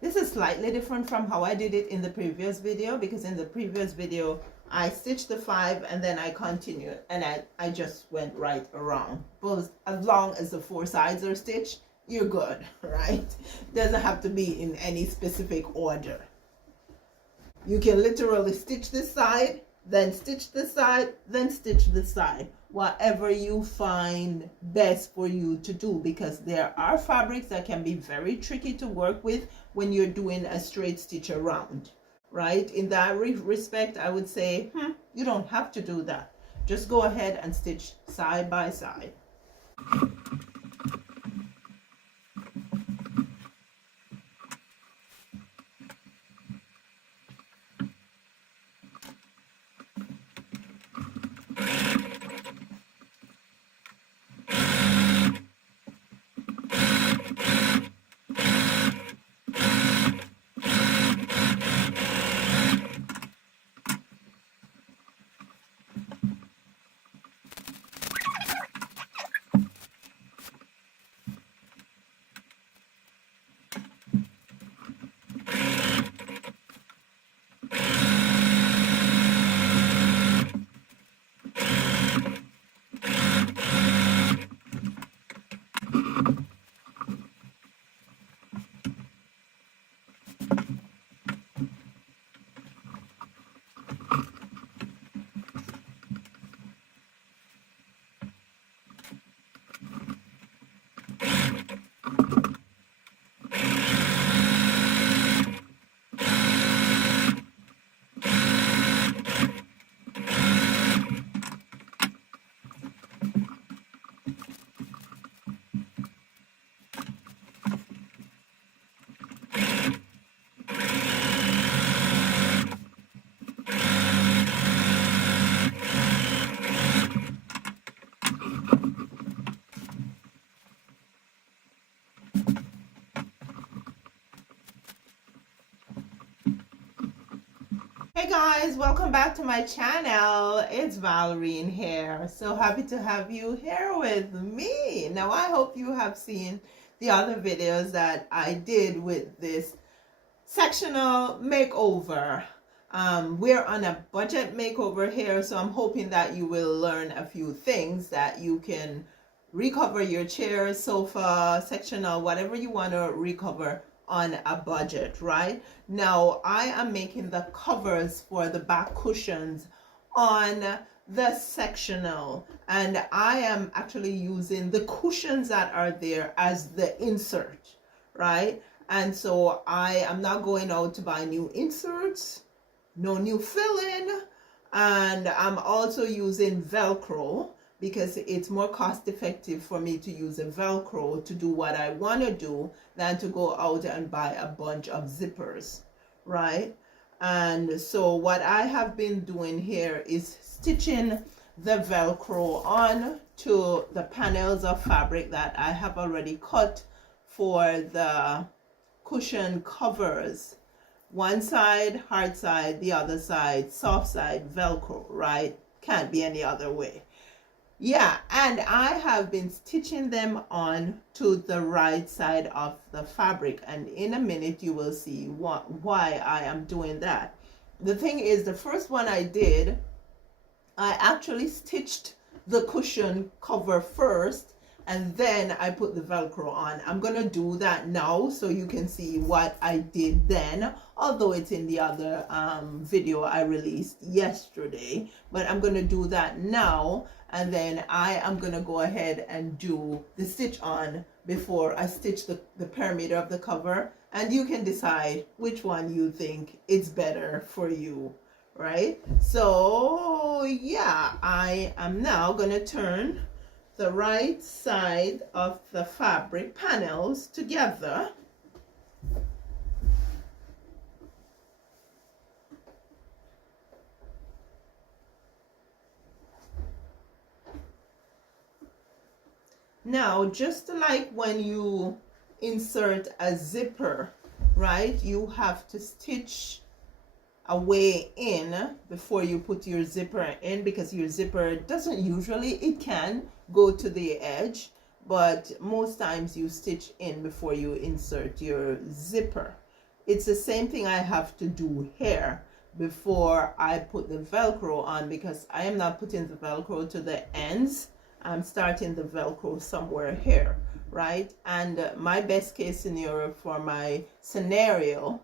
This is slightly different from how I did it in the previous video, because in the previous video I stitched the 5 and then I continued, and I just went right around. But as long as the 4 sides are stitched, you're good, right? Doesn't have to be in any specific order. You can literally stitch this side, then stitch this side, then stitch this side, whatever you find best for you to do, because there are fabrics that can be very tricky to work with when you're doing a straight stitch around, right? In that respect, I would say you don't have to do that. Just go ahead and stitch side by side. Hey guys, welcome back to my channel. It's Valerie here. So happy to have you here with me. Now I hope you have seen the other videos that I did with this sectional makeover. We're on a budget makeover here, so I'm hoping that you will learn a few things that you can recover your chair, sofa, sectional, whatever you want to recover on a budget, right? Now I am making the covers for the back cushions on the sectional, and I am actually using the cushions that are there as the insert, right? And so I am not going out to buy new inserts, no new fill-in, and I'm also using Velcro because it's more cost effective for me to use a Velcro to do what I want to do than to go out and buy a bunch of zippers, right? And so what I have been doing here is stitching the Velcro on to the panels of fabric that I have already cut for the cushion covers. One side hard side, the other side soft side Velcro, right? Can't be any other way. Yeah, and I have been stitching them on to the right side of the fabric, and in a minute you will see why I am doing that. The thing is, the first one I did, I actually stitched the cushion cover first and then I put the Velcro on. I'm gonna do that now so you can see what I did then, although it's in the other video I released yesterday, but I'm gonna do that now, and then I am gonna go ahead and do the stitch on before I stitch the perimeter of the cover, and you can decide which one you think is better for you, right? So yeah, I am now gonna turn the right side of the fabric panels together. Now, just like when you insert a zipper, right, you have to stitch a way in before you put your zipper in, because your zipper doesn't usually, it can go to the edge, but most times you stitch in before you insert your zipper. it's the same thing I have to do here before I put the Velcro on, because I am not putting the Velcro to the ends. I'm starting the Velcro somewhere here, right? And my best case scenario for my scenario,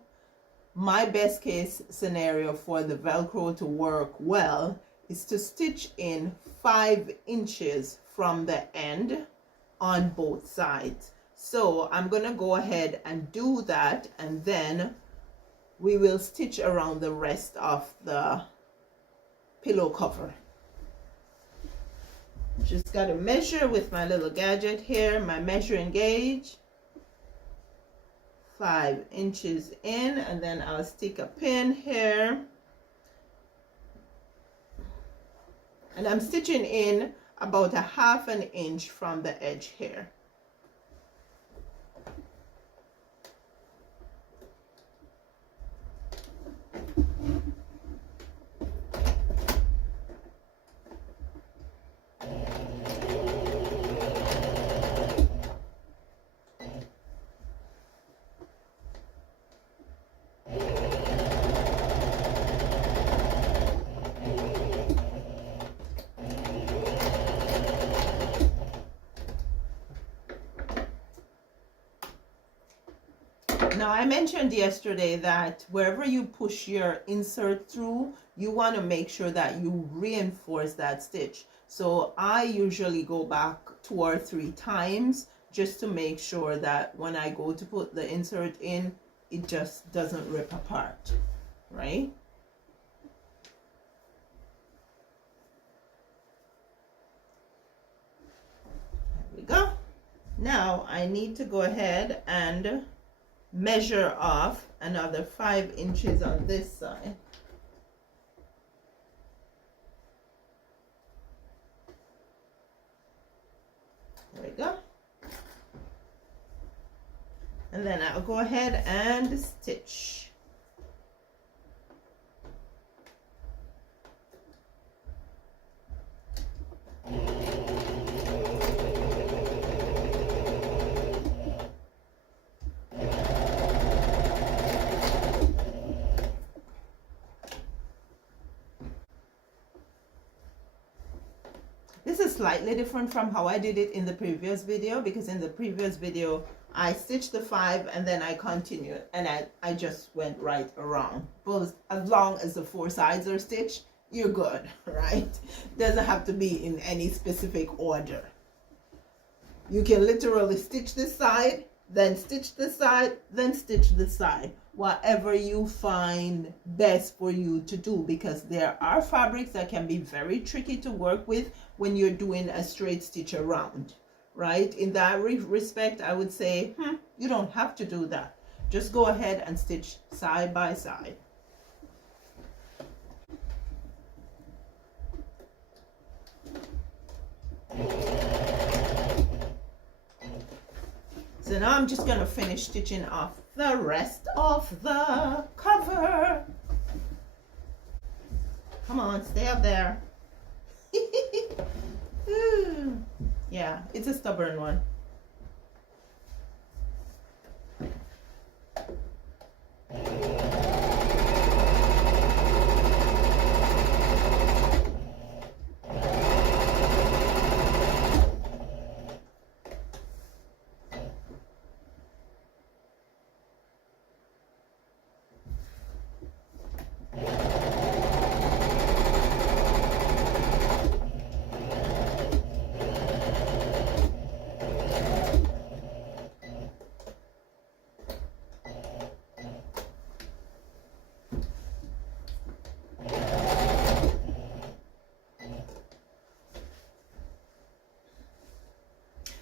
my best case scenario for the Velcro to work well is to stitch in 5 inches from the end on both sides. So I'm gonna go ahead and do that, and then we will stitch around the rest of the pillow cover. Just got to measure with my little gadget here, my measuring gauge. 5 inches in, and then I'll stick a pin here. And I'm stitching in about a 1/2 inch from the edge here. Now, I mentioned yesterday that wherever you push your insert through, you want to make sure that you reinforce that stitch. So I usually go back 2 or 3 times just to make sure that when I go to put the insert in, it just doesn't rip apart, right? There we go. Now I need to go ahead and measure off another 5 inches on this side. There we go. And then I'll go ahead and stitch. This is slightly different from how I did it in the previous video, because in the previous video I stitched the 5 and then I continued, and I just went right around. But as long as the 4 sides are stitched, you're good, right? Doesn't have to be in any specific order. You can literally stitch this side, then stitch this side, then stitch this side, whatever you find best for you to do, because there are fabrics that can be very tricky to work with when you're doing a straight stitch around, right? In that respect, I would say, you don't have to do that. Just go ahead and stitch side by side. So now I'm just going to finish stitching off the rest of the cover. Come on, stay up there. Yeah, it's a stubborn one.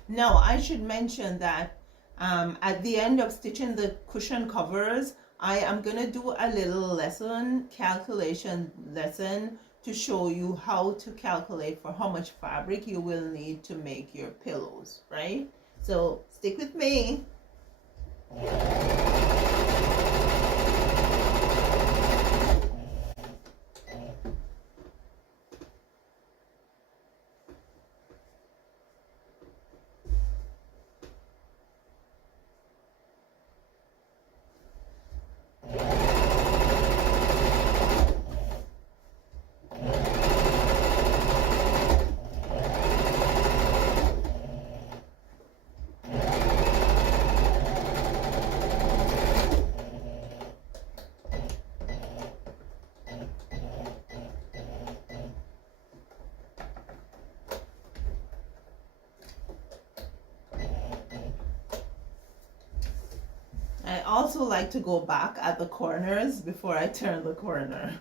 Now, I should mention that at the end of stitching the cushion covers, I am going to do a little calculation lesson to show you how to calculate for how much fabric you will need to make your pillows, right? So stick with me. I also like to go back at the corners before I turn the corner.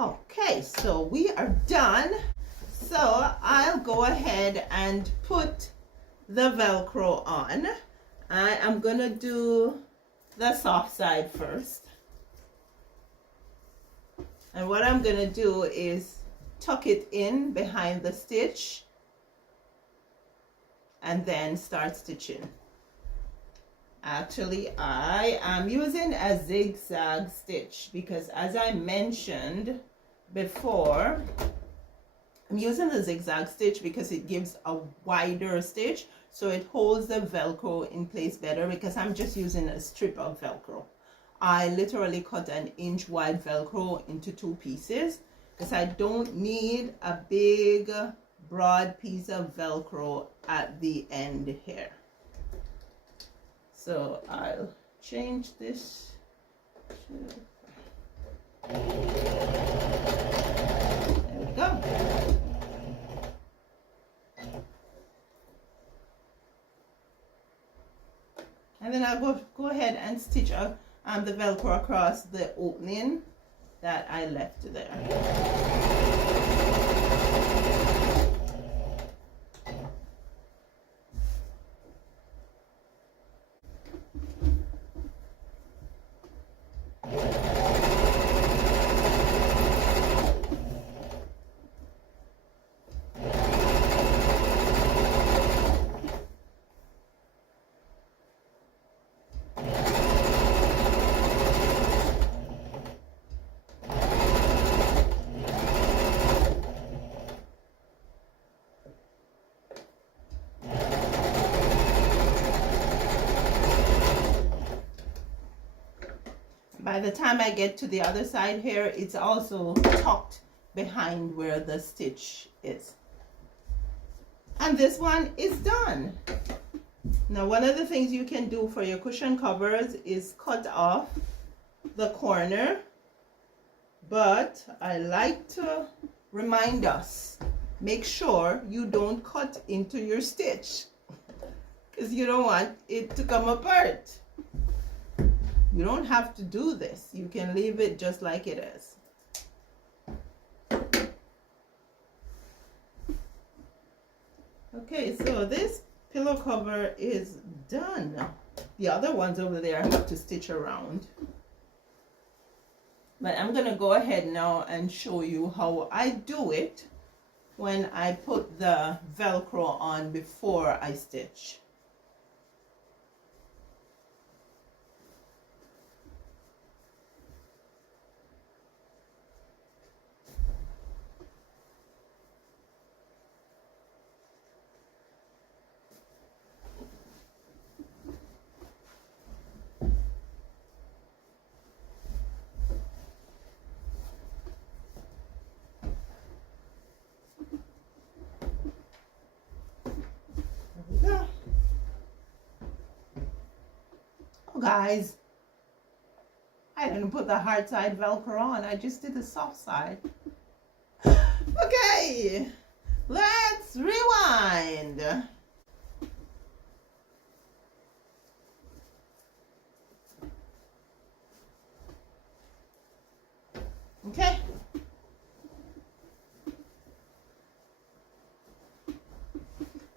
Okay, so we are done. So I'll go ahead and put the Velcro on. I am gonna do the soft side first. And what I'm gonna do is tuck it in behind the stitch and then start stitching. Actually, I am using a zigzag stitch because, as I mentioned before, I'm using the zigzag stitch because it gives a wider stitch, so it holds the Velcro in place better, because I'm just using a strip of Velcro. I literally cut an inch wide Velcro into 2 pieces because I don't need a big broad piece of Velcro at the end here. So I'll change this to... There we go. And then I'll go ahead and stitch the Velcro across the opening that I left there. By the time I get to the other side here, it's also tucked behind where the stitch is. And this one is done. Now, one of the things you can do for your cushion covers is cut off the corner, but I like to remind us, make sure you don't cut into your stitch because you don't want it to come apart. You don't have to do this. You can leave it just like it is. Okay, so this pillow cover is done. The other ones over there I have to stitch around. But I'm gonna go ahead now and show you how I do it when I put the Velcro on before I stitch. Guys, I didn't put the hard side Velcro on, I just did the soft side. Okay, let's rewind. Okay.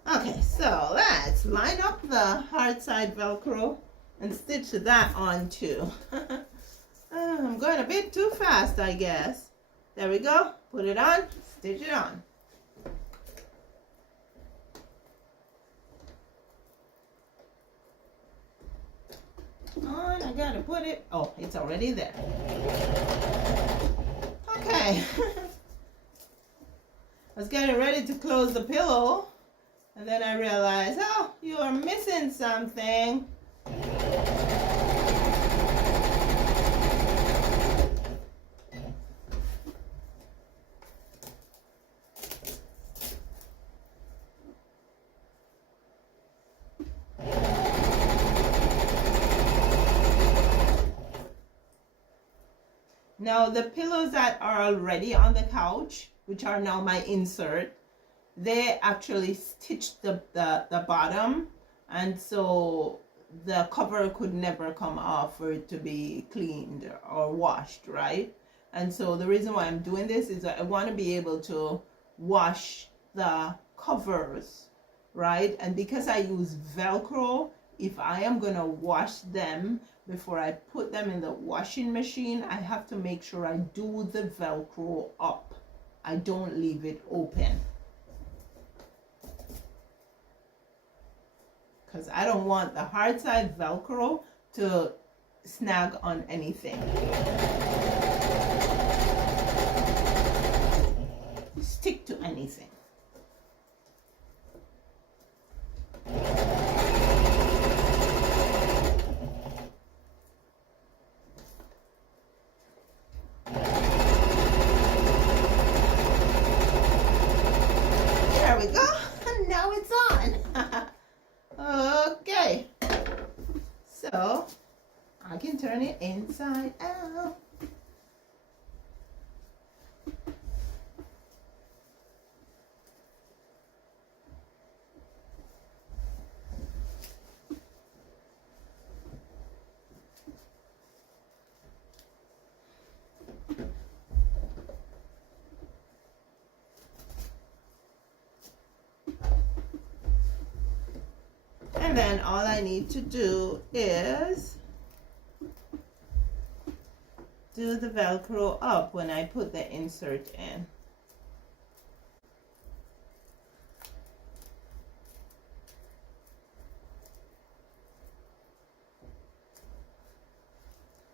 Okay, so let's line up the hard side Velcro and stitch that on too. I'm going a bit too fast, I guess. There we go. Put it on, stitch it on. I gotta put it. Oh, it's already there. Okay. I was getting ready to close the pillow, and then I realized, oh, you are missing something. Now the pillows that are already on the couch, which are now my insert, they actually stitched the bottom, and so the cover could never come off for it to be cleaned or washed, right? And so the reason why I'm doing this is that I want to be able to wash the covers, right? And because I use Velcro, if I am going to wash them before I put them in the washing machine, I have to make sure I do the Velcro up. I don't leave it open, because I don't want the hard side Velcro to snag on anything. Stick to anything. There we go. Now it's on. Okay. So I can turn it inside out. And then all I need to do is do the Velcro up when I put the insert in.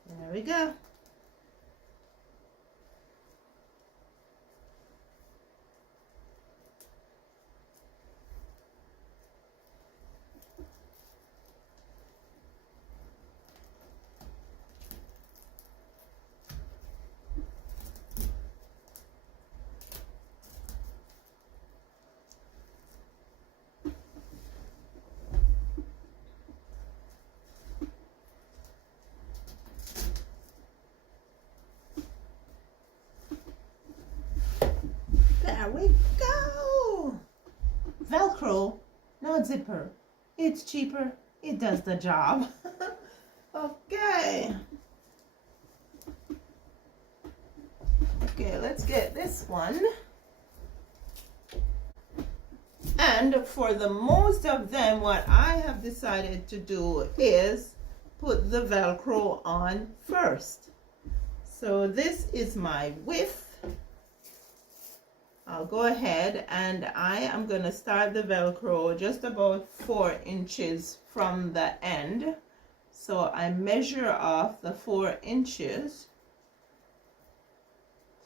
There we go. There we go. Velcro, not zipper. It's cheaper. It does the job. Okay. Okay, let's get this one. And for the most of them, what I have decided to do is put the Velcro on first. So this is my width. I'll go ahead and I am going to start the Velcro just about 4 inches from the end. So I measure off the 4 inches,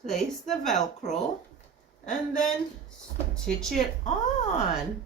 place the Velcro, and then stitch it on.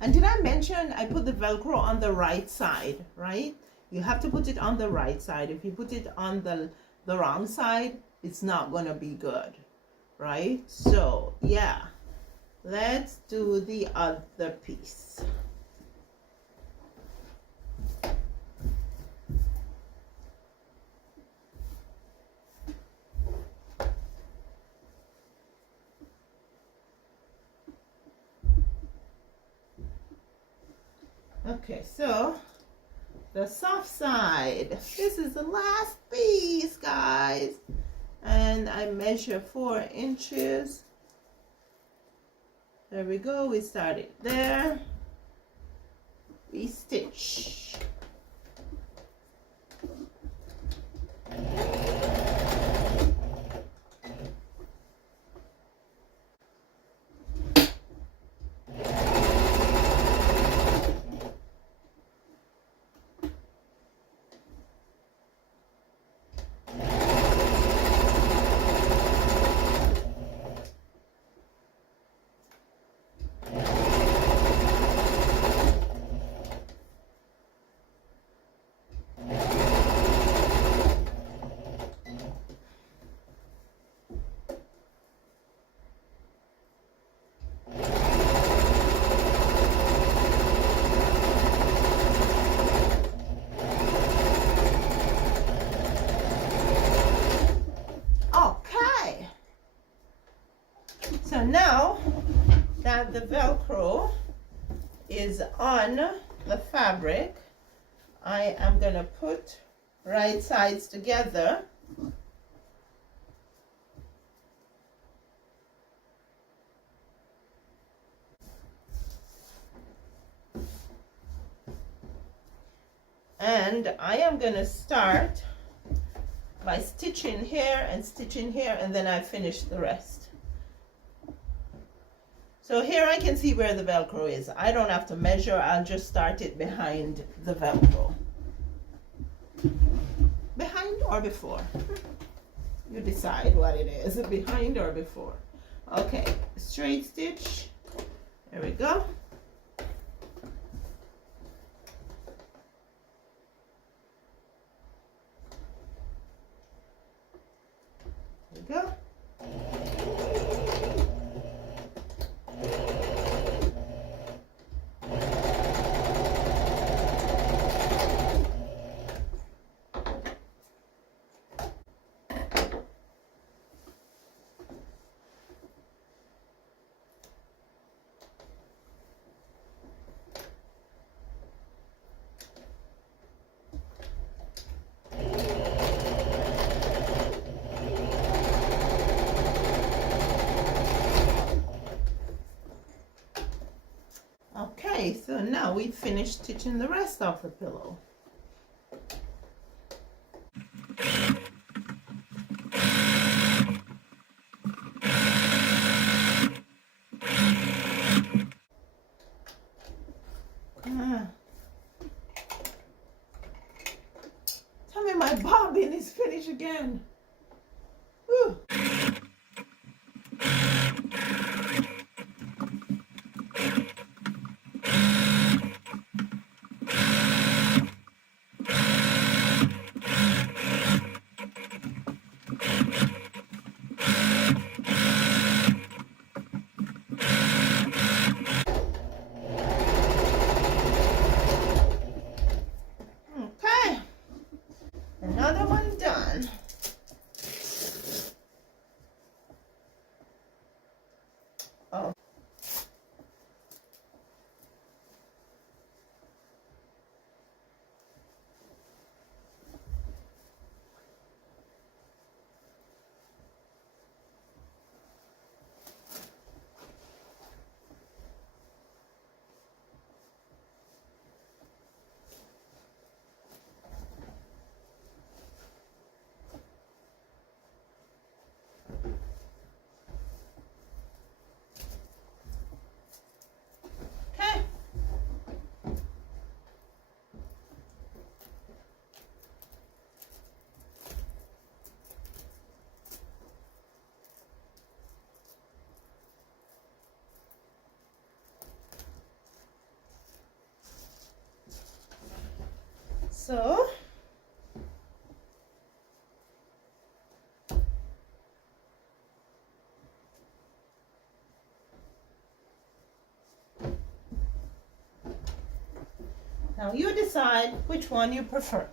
And did I mention I put the Velcro on the right side, right? You have to put it on the right side. If you put it on the wrong side, it's not going to be good, right? So, yeah, let's do the other piece. Okay, so the soft side. This is the last piece, guys. And I measure 4 inches. There we go. We started there. We stitch. the Velcro is on the fabric, I am going to put right sides together. And I am going to start by stitching here and stitching here, and then I finish the rest. So here I can see where the Velcro is. I don't have to measure, I'll just start it behind the Velcro. Behind or before? You decide what it is, behind or before. Okay, straight stitch. There we go. There we go. Okay, so now we finished stitching the rest of the pillow. Tell me my bobbin is finished again. Whew. Okay, another one done. Oh. Okay. So now you decide which one you prefer.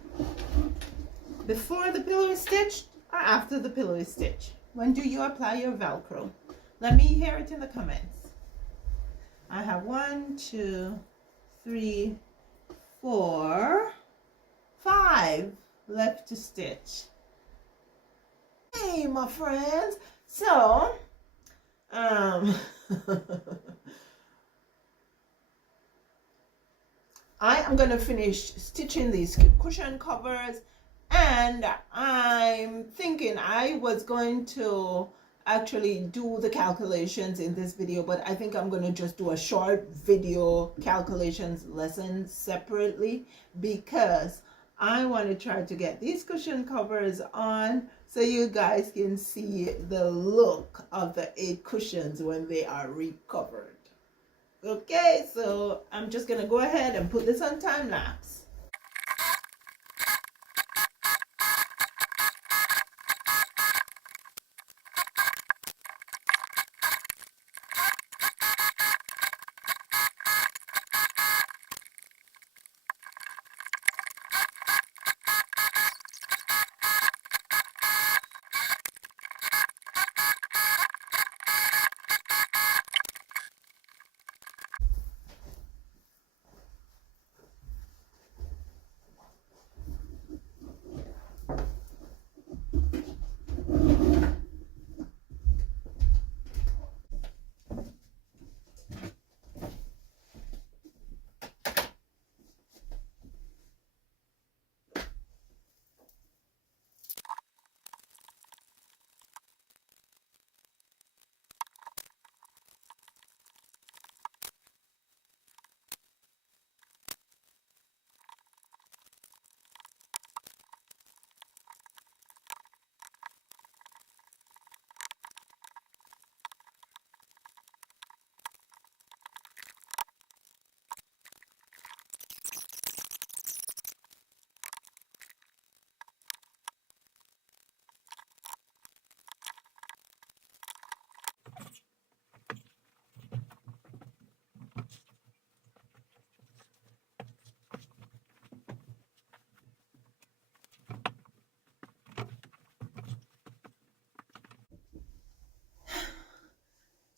Before the pillow is stitched or after the pillow is stitched? When do you apply your Velcro? Let me hear it in the comments. I have 1, 2, 3, 4, 5 left to stitch. Hey, my friends. So, I am going to finish stitching these cushion covers, and I'm thinking I was going to actually do the calculations in this video, but I think I'm going to just do a short video calculations lesson separately, because I want to try to get these cushion covers on so you guys can see the look of the 8 cushions when they are recovered. Okay, so I'm just going to go ahead and put this on time lapse.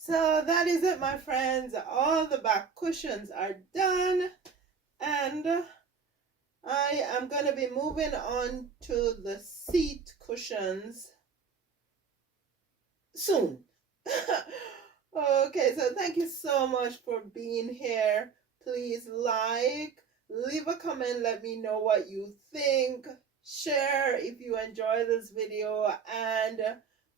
So that is it, my friends. All the back cushions are done, and I am going to be moving on to the seat cushions soon. Okay, so thank you so much for being here. Please leave a comment, let me know what you think. Share if you enjoy this video, and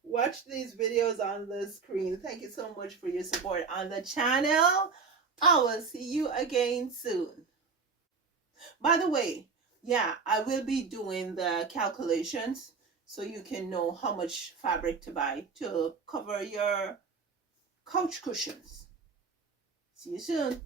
watch these videos on the screen. Thank you so much for your support on the channel. I will see you again soon. By the way, yeah, I will be doing the calculations so you can know how much fabric to buy to cover your couch cushions. See you soon.